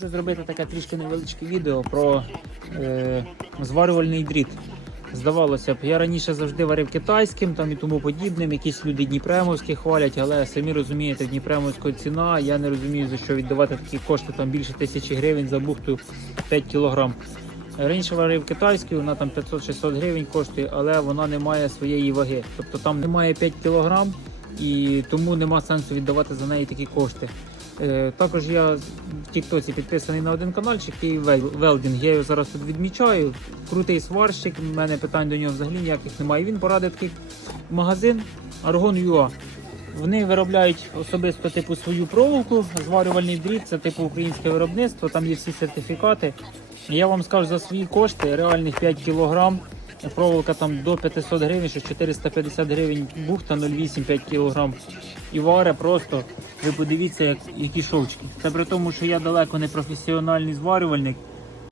Зробити таке трішки невеличке відео про е, зварювальний дріт. Здавалося б, я раніше завжди варив китайським там і тому подібним. Якісь люди Дніпремовські хвалять, але самі розумієте, Дніпремовська ціна. Я не розумію за що віддавати такі кошти там більше тисячі гривень за бухту 5 кілограм. Раніше варив китайську, вона там 500-600 гривень коштує, але вона не має своєї ваги. Тобто там немає 5 кілограм і тому нема сенсу віддавати за неї такі кошти. Е, Також я в Тіктоці підписаний на один каналчик Вел- Велдінг. Я його зараз тут відмічаю. Крутий сварщик, в мене питань до нього взагалі ніяких немає. Він порадив такий магазин Argon.ua. Вони виробляють особисто типу свою проволоку, зварювальний дріт, це типу українське виробництво, там є всі сертифікати. І Я вам скажу за свої кошти, реальних 5 кілограм. Проволока там до 500 гривень, що 450 гривень бухта 0,8-5 кілограм. І варе просто, ви подивіться, як, які шовчки. Це при тому, що я далеко не професіональний зварювальник.